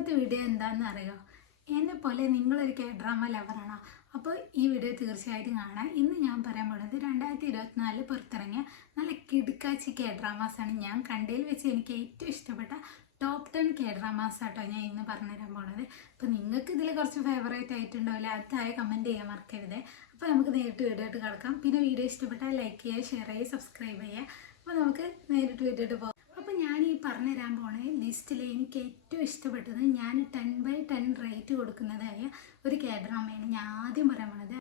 ഇന്നത്തെ വീഡിയോ എന്താണെന്ന് അറിയോ? എന്നെ പോലെ നിങ്ങളൊരു K-ഡ്രാമ ലവറാണോ? അപ്പോൾ ഈ വീഡിയോ തീർച്ചയായിട്ടും കാണാം. ഇന്ന് ഞാൻ പറയാൻ പോകുന്നത് 2024 പുറത്തിറങ്ങിയ നല്ല കിടുക്കാച്ചി K-ഡ്രാമാസാണ്. ഞാൻ കണ്ടതിൽ വെച്ച് എനിക്ക് ഏറ്റവും ഇഷ്ടപ്പെട്ട ടോപ്പ് 10 K-ഡ്രാമാസ് ആട്ടോ ഞാൻ ഇന്ന് പറഞ്ഞുതരാൻ പോകുന്നത്. അപ്പോൾ നിങ്ങൾക്ക് ഇതിൽ കുറച്ച് ഫേവറേറ്റ് ആയിട്ടുണ്ടാവില്ല, അത് താഴെ കമൻറ്റ് ചെയ്യാൻ മറക്കരുത്. അപ്പോൾ നമുക്ക് നേരിട്ട് വീഡിയോ ആയിട്ട് കിടക്കാം. പിന്നെ വീഡിയോ ഇഷ്ടപ്പെട്ടാൽ ലൈക്ക് ചെയ്യുക, ഷെയർ ചെയ്യുക, സബ്സ്ക്രൈബ് ചെയ്യുക. അപ്പോൾ നമുക്ക് നേരിട്ട് വീഡിയോ ആയിട്ട് പോകാം. അപ്പോൾ ഞാൻ ഈ പറഞ്ഞുതരാൻ പോണ ലിസ്റ്റിൽ എനിക്ക് ഏറ്റവും ഇഷ്ടപ്പെട്ടത് ഞാൻ 10/10 റേറ്റ് കൊടുക്കുന്നതായ ഒരു K-ഡ്രാമയാണ് ഞാൻ ആദ്യം പറയാൻ പോണത്.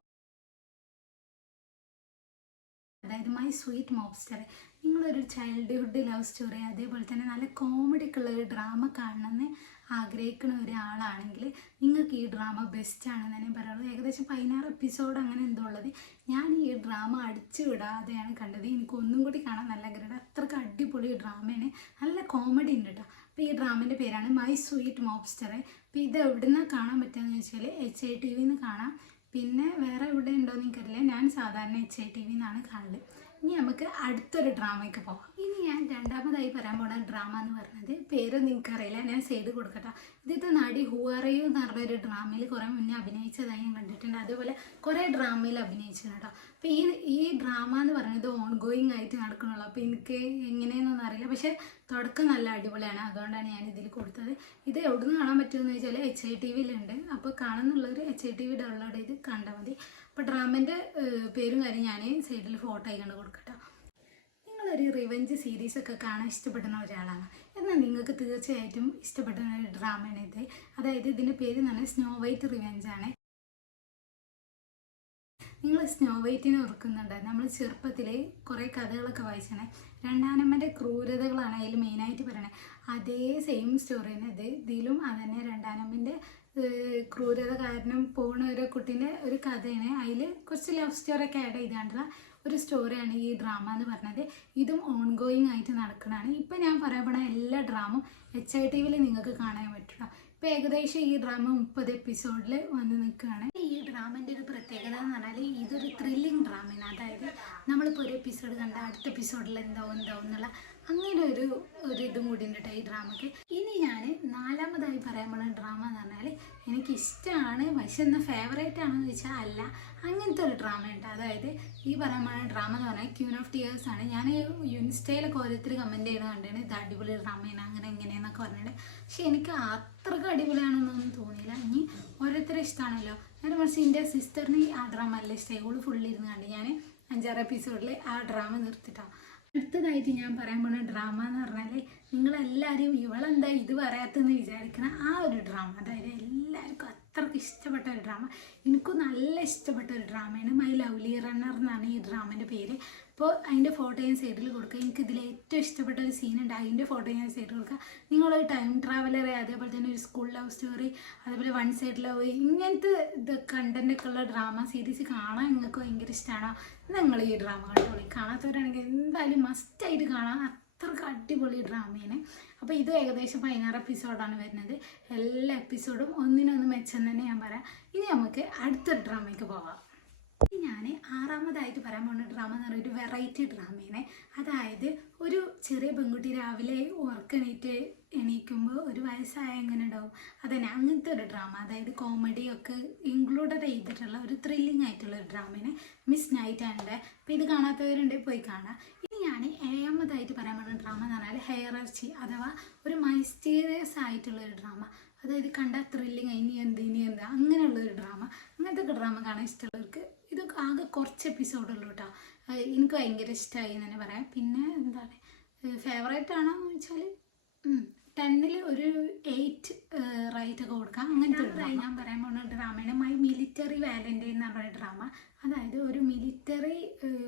അതായത് മൈ സ്വീറ്റ് മോബ്സ്റ്റർ. നിങ്ങളൊരു ചൈൽഡ്ഹുഡ് ലവ് സ്റ്റോറി അതേപോലെ തന്നെ നല്ല കോമഡിയൊക്കെ ഉള്ള ഒരു ഡ്രാമ കാണണമെന്ന് ആഗ്രഹിക്കുന്ന ഒരാളാണെങ്കിൽ നിങ്ങൾക്ക് ഈ ഡ്രാമ ബെസ്റ്റാണെന്ന് തന്നെ പറയുള്ളൂ. ഏകദേശം 16 എപ്പിസോഡ് അങ്ങനെ എന്തോ ഉള്ളത്. ഞാൻ ഈ ഡ്രാമ അടിച്ചു വിടാതെയാണ് കണ്ടത്. എനിക്ക് ഒന്നും കൂടി കാണാൻ നല്ല ആഗ്രഹം. അത്രയ്ക്ക് അടിപൊളി ഡ്രാമയാണ്, നല്ല കോമഡി ഉണ്ട് കേട്ടോ. അപ്പോൾ ഈ ഡ്രാമേൻ്റെ പേരാണ് മൈ സ്വീറ്റ് മോബ്സ്റ്റർ. അപ്പോൾ ഇത് എവിടെ നിന്നാണ് കാണാൻ പറ്റുകയെന്ന് വെച്ചാൽ HITVന്ന് കാണാം. പിന്നെ വേറെ എവിടെ ഉണ്ടോയെന്ന് എനിക്കറിയില്ല. ഞാൻ സാധാരണ HITVന്നാണ് കാണല്. ഇനി നമുക്ക് അടുത്തൊരു ഡ്രാമയ്ക്ക് പോകാം. ഇനി ഞാൻ രണ്ടാമതായി പറയാൻ പോകുന്ന ഡ്രാമ എന്ന് പറയുന്നത് പേരൊന്നും എനിക്കറിയില്ല, ഞാൻ സൈഡ് കൊടുക്കട്ടെ. ഇതിൻ്റെ നടി ഹൂ ആർ യു എന്ന് പറഞ്ഞൊരു ഡ്രാമയിൽ കുറേ മുന്നേ അഭിനയിച്ചതായി ഞാൻ കണ്ടിട്ടുണ്ട്. അതേപോലെ കുറേ ഡ്രാമയിൽ അഭിനയിച്ചിട്ടുണ്ട് കേട്ടോ. അപ്പോൾ ഈ ഡ്രാമ എന്ന് പറയുന്നത് ഓൺ ഗോയിങ് ആയിട്ട് നടക്കണുള്ളൂ. അപ്പോൾ എനിക്ക് എങ്ങനെയെന്നൊന്നും അറിയില്ല, പക്ഷേ തുടക്കം നല്ല അടിപൊളിയാണ്, അതുകൊണ്ടാണ് ഞാൻ ഇതിൽ കൊടുത്തത്. ഇത് എവിടെ നിന്ന് കാണാൻ പറ്റുമെന്ന് വെച്ചാൽ HITVയിലുണ്ട്. അപ്പോൾ കാണുന്നുള്ളവർ HITV ഡൗൺലോഡ് ചെയ്ത് കണ്ടാൽ മതി. അപ്പോൾ ഡ്രാമേൻ്റെ പേരും കാര്യം ഞാൻ സൈഡിൽ ഫോട്ടോ ആയിക്കൊണ്ട് കൊടുക്കട്ടെ. നിങ്ങളൊരു റിവെഞ്ച് സീരീസൊക്കെ കാണാൻ ഇഷ്ടപ്പെടുന്ന ഒരാളാണ് എന്നാൽ നിങ്ങൾക്ക് തീർച്ചയായിട്ടും ഇഷ്ടപ്പെടുന്ന ഒരു ഡ്രാമയാണ് ഇത്. അതായത് ഇതിൻ്റെ പേര് എന്ന് പറഞ്ഞാൽ സ്നോ വൈറ്റ് റിവെഞ്ചാണ്. നിങ്ങൾ സ്നോ വൈറ്റിനെ ഓർക്കുന്നുണ്ട്? നമ്മൾ ചെറുപ്പത്തിൽ കുറേ കഥകളൊക്കെ വായിച്ചാണ്. രണ്ടാനമ്മൻ്റെ ക്രൂരതകളാണ് അതിൽ മെയിനായിട്ട് പറയണത്. അതേ സെയിം സ്റ്റോറി തന്നെ ഇതിലും അതന്നെ. രണ്ടാനമ്മൻ്റെ ക്രൂരത കാരണം പോകുന്ന ഒരു കുട്ടീൻ്റെ ഒരു കഥയാണ്. അതിൽ കുറച്ച് ലവ് സ്റ്റോറിയൊക്കെ ആഡ് ചെയ്താണ്ടുള്ള ഒരു സ്റ്റോറിയാണ് ഈ ഡ്രാമ എന്ന് പറഞ്ഞത്. ഇതും ഓൺ ഗോയിങ് ആയിട്ട് നടക്കുന്നതാണ്. ഇപ്പം ഞാൻ പറയാൻ പോണ എല്ലാ ഡ്രാമയും HITVയിൽ നിങ്ങൾക്ക് കാണാൻ പറ്റുള്ളൂ. ഇപ്പോൾ ഏകദേശം ഈ ഡ്രാമ 30 എപ്പിസോഡിൽ വന്ന് നിൽക്കുകയാണ്. ഈ ഡ്രാമേൻ്റെ ഒരു പ്രത്യേകത എന്ന് പറഞ്ഞാൽ ഇതൊരു ത്രില്ലിങ് ഡ്രാമയാണ്. അതായത് നമ്മളിപ്പോൾ ഒരു എപ്പിസോഡ് കണ്ട അടുത്ത എപ്പിസോഡിൽ എന്താവും എന്നുള്ള അങ്ങനെ ഒരു ഇതും കൂടി ഉണ്ട് കേട്ടോ ഈ ഡ്രാമയ്ക്ക്. ഇനി ഞാൻ നാലാമതായി പറയാൻ പോകുന്ന ഡ്രാമ എന്ന് പറഞ്ഞാൽ എനിക്കിഷ്ടമാണ്, പക്ഷെ എന്നാൽ ഫേവറേറ്റ് ആണെന്ന് ചോദിച്ചാൽ അല്ല, അങ്ങനത്തെ ഒരു ഡ്രാമ ഉണ്ട്. അതായത് ഈ പറയാൻ പോകുന്ന ഡ്രാമ എന്ന് പറഞ്ഞാൽ ക്യൂൻ ഓഫ് ടിയേഴ്സ് ആണ്. ഞാൻ ഇൻസ്റ്റയിലൊക്കെ ഓരോരുത്തർ കമൻറ്റ് ചെയ്യുന്നത് കണ്ടാണ് ഇത് അടിപൊളി ഡ്രാമയാണ് അങ്ങനെ എങ്ങനെയെന്നൊക്കെ പറഞ്ഞിട്ട്. പക്ഷെ എനിക്ക് അത്രയ്ക്ക് അടിപൊളിയാണെന്നൊന്നും തോന്നിയില്ല. ഇനി ഓരോരുത്തരും ഇഷ്ടമാണല്ലോ. നേരെ മറിച്ച് എൻ്റെ സിസ്റ്ററിന് ആ ഡ്രാമ നല്ല ഇഷ്ടമായി. ഓള് ഫുള്ളിരുന്ന് കണ്ട് ഞാൻ 5-6 എപ്പിസോഡിൽ ആ ഡ്രാമ നിർത്തിയിട്ടാണ്. അടുത്തതായിട്ട് ഞാൻ പറയാൻ പോകുന്ന ഡ്രാമ എന്ന് പറഞ്ഞാൽ നിങ്ങളെല്ലാവരും ഇവളെന്താ ഇത് പറയാത്തെന്ന് വിചാരിക്കണം ആ ഒരു ഡ്രാമ. അതായത് എല്ലാവർക്കും അത്രയ്ക്ക് ഇഷ്ടപ്പെട്ട ഒരു ഡ്രാമ, എനിക്കും നല്ല ഇഷ്ടപ്പെട്ട ഒരു ഡ്രാമയാണ് മൈ ലവ്ലി റണ്ണർ എന്നാണ് ഈ ഡ്രാമേൻ്റെ പേര്. അപ്പോൾ അതിൻ്റെ ഫോട്ടോ ഞാൻ സൈഡിൽ കൊടുക്കുക. എനിക്ക് ഇതിൽ ഏറ്റവും ഇഷ്ടപ്പെട്ട ഒരു സീനുണ്ട്, അതിൻ്റെ ഫോട്ടോ ഞാൻ സൈഡിൽ കൊടുക്കുക. നിങ്ങളൊരു ടൈം ട്രാവലർ, അതേപോലെ തന്നെ ഒരു സ്കൂൾ ലവ് സ്റ്റോറി, അതേപോലെ വൺ സൈഡ് ലവ്, ഇങ്ങനത്തെ ഇത് കണ്ടൻ്റൊക്കെ ഉള്ള ഡ്രാമ സീരീസ് കാണാൻ നിങ്ങൾക്ക് ഭയങ്കര ഇഷ്ടമാണോ? നിങ്ങൾ ഈ ഡ്രാമ കണ്ടോളി. കാണാത്തവരാണെങ്കിൽ എന്തായാലും മസ്റ്റായിട്ട് കാണാം, അത്രയ്ക്ക് അടിപൊളി ഡ്രാമയാണ്. അപ്പോൾ ഇത് ഏകദേശം 16 എപ്പിസോഡാണ് വരുന്നത്. എല്ലാ എപ്പിസോഡും ഒന്നിനൊന്ന് മെച്ചം തന്നെ ഞാൻ പറയാം. ഇനി നമുക്ക് അടുത്തൊരു ഡ്രാമയ്ക്ക് പോകാം. ഞാൻ ആറാമതായിട്ട് പറയാൻ പോകുന്ന ഡ്രാമ എന്ന് പറയുന്നത് ഒരു വെറൈറ്റി ഡ്രാമയാണ്. അതായത് ഒരു ചെറിയ പെൺകുട്ടി രാവിലെ എണീക്കുമ്പോൾ ഒരു വയസ്സായ എങ്ങനെ ഉണ്ടാവും അതന്നെ അങ്ങനത്തെ ഒരു ഡ്രാമ. അതായത് കോമഡിയൊക്കെ ഇൻക്ലൂഡഡ് ചെയ്തിട്ടുള്ള ഒരു ത്രില്ലിംഗ് ആയിട്ടുള്ള ഒരു ഡ്രാമയാണ് മിസ് നൈറ്റ് ആൻഡ്. അപ്പോൾ ഇത് കാണാത്തവരുണ്ടെങ്കിൽ പോയി കാണാം. ഇനി ഞാൻ ഏഴാമതായിട്ട് പറയാൻ പോകുന്ന ഡ്രാമ എന്ന് പറഞ്ഞാൽ ഹെയറർച്ചി അഥവാ ഒരു മൈസ്റ്റീരിയസ് ആയിട്ടുള്ള ഒരു ഡ്രാമ. അതായത് കണ്ട ത്രില്ലിങ് ഇനി എന്താ അങ്ങനെയുള്ളൊരു ഡ്രാമ. അങ്ങനത്തെ ഒക്കെ ഡ്രാമ കാണാൻ ഇഷ്ടമുള്ളവർക്ക് ഇത് ആകെ കുറച്ച് എപ്പിസോഡുള്ളൂ കേട്ടോ. എനിക്ക് ഭയങ്കര ഇഷ്ടമായി എന്ന് തന്നെ പറയാം. പിന്നെ എന്താണ് ഫേവറേറ്റ് ആണോന്ന് ചോദിച്ചാൽ 10ൽ ഒരു 8 റൈറ്റൊക്കെ കൊടുക്കാം. അങ്ങനത്തെ ഒരു ഡ്രാമ ഞാൻ പറയാൻ പോകുന്ന ഡ്രാമയാണ് മൈ മിലിറ്ററി വാലന്റൈൻ എന്ന് പറഞ്ഞ ഡ്രാമ. അതായത് ഒരു മിലിറ്ററി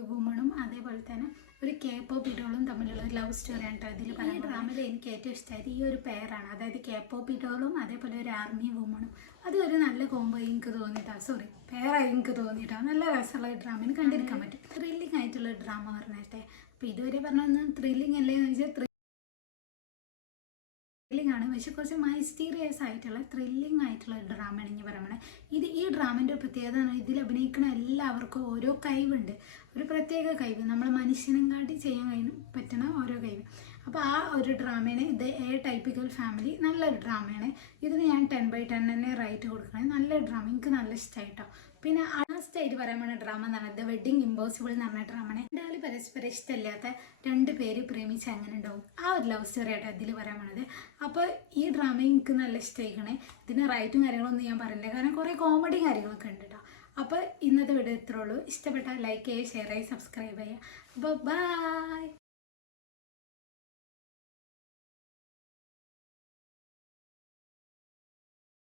വുമണും അതേപോലെ തന്നെ ഒരു K-pop ഇഡോളും തമ്മിലുള്ള ഒരു ലവ് സ്റ്റോറിയാണ് കേട്ടോ ഇതിൽ പറയാൻ. ഡ്രാമയിൽ എനിക്ക് ഏറ്റവും ഇഷ്ടമായത് ഈ ഒരു പെയറാണ്. അതായത് K-pop ഇഡോളും അതേപോലെ ഒരു ആർമി വുമണും. അതൊരു നല്ല കോംബോ എനിക്ക് തോന്നിയിട്ടാണ്, പെയറായി എനിക്ക് തോന്നിയിട്ടാണ്. നല്ല രസമുള്ള ഡ്രാമയിൽ കണ്ടിരിക്കാൻ പറ്റും. ത്രില്ലിംഗ് ആയിട്ടുള്ള ഡ്രാമ പറഞ്ഞിട്ടെ. അപ്പോൾ ഇതുവരെ പറഞ്ഞൊന്ന് ത്രില്ലിംഗ് അല്ലേന്ന് വെച്ചാൽ ത്രില്ലിംഗ് ആണ്, പക്ഷെ കുറച്ച് മൈസ്റ്റീരിയസ് ആയിട്ടുള്ള ത്രില്ലിംഗ് ആയിട്ടുള്ള ഒരു ഡ്രാമയാണ് ഇനി പറയുന്നത്. ഈ ഡ്രാമേൻ്റെ പ്രത്യേകത ഇതിൽ അഭിനയിക്കുന്ന എല്ലാവർക്കും ഓരോ കഴിവുണ്ട്, ഒരു പ്രത്യേക കഴിവ്. നമ്മൾ മനുഷ്യനും കാട്ടി ചെയ്യാൻ പറ്റുന്ന ഓരോ കഴിവ്. അപ്പോൾ ആ ഒരു ഡ്രാമയാണ് ഇത്. എ ടൈപ്പിക്കൽ ഫാമിലി നല്ലൊരു ഡ്രാമയാണ്. ഇതിന് ഞാൻ 10/10 തന്നെ റേറ്റ് കൊടുക്കണേ. നല്ലൊരു ഡ്രാമ, എനിക്ക് നല്ല ഇഷ്ടമായിട്ടോ. പിന്നെ ലാസ്റ്റായിട്ട് പറയാൻ പോകുന്ന ഡ്രാമ എന്ന് പറഞ്ഞത് വെഡിങ് ഇമ്പോസിബിൾ എന്ന് പറഞ്ഞ ഡ്രാമയാണ്. രണ്ടാൾ പരസ്പരം ഇഷ്ടമില്ലാത്ത 2 പേര് പ്രേമിച്ച് അങ്ങനെ ഉണ്ടാവും. ആ ഒരു ലവ് സ്റ്റോറി ആയിട്ട് ഇതിൽ പറയാൻ പോണത്. അപ്പോൾ ഈ ഡ്രാമ എനിക്ക് നല്ല ഇഷ്ടമായിക്കണേ. ഇതിന് റൈറ്റും കാര്യങ്ങളൊന്നും ഞാൻ പറയുന്നില്ല, കാരണം കുറേ കോമഡിയും കാര്യങ്ങളൊക്കെ ഉണ്ട് കേട്ടോ. അപ്പോൾ ഇന്നത്തെ വീഡിയോ ഇത്രേ ഉള്ളൂ. ഇഷ്ടപ്പെട്ടാൽ ലൈക്ക് ചെയ്യുക, ഷെയർ ചെയ്യുക, സബ്സ്ക്രൈബ് ചെയ്യുക. അപ്പോൾ ബൈ.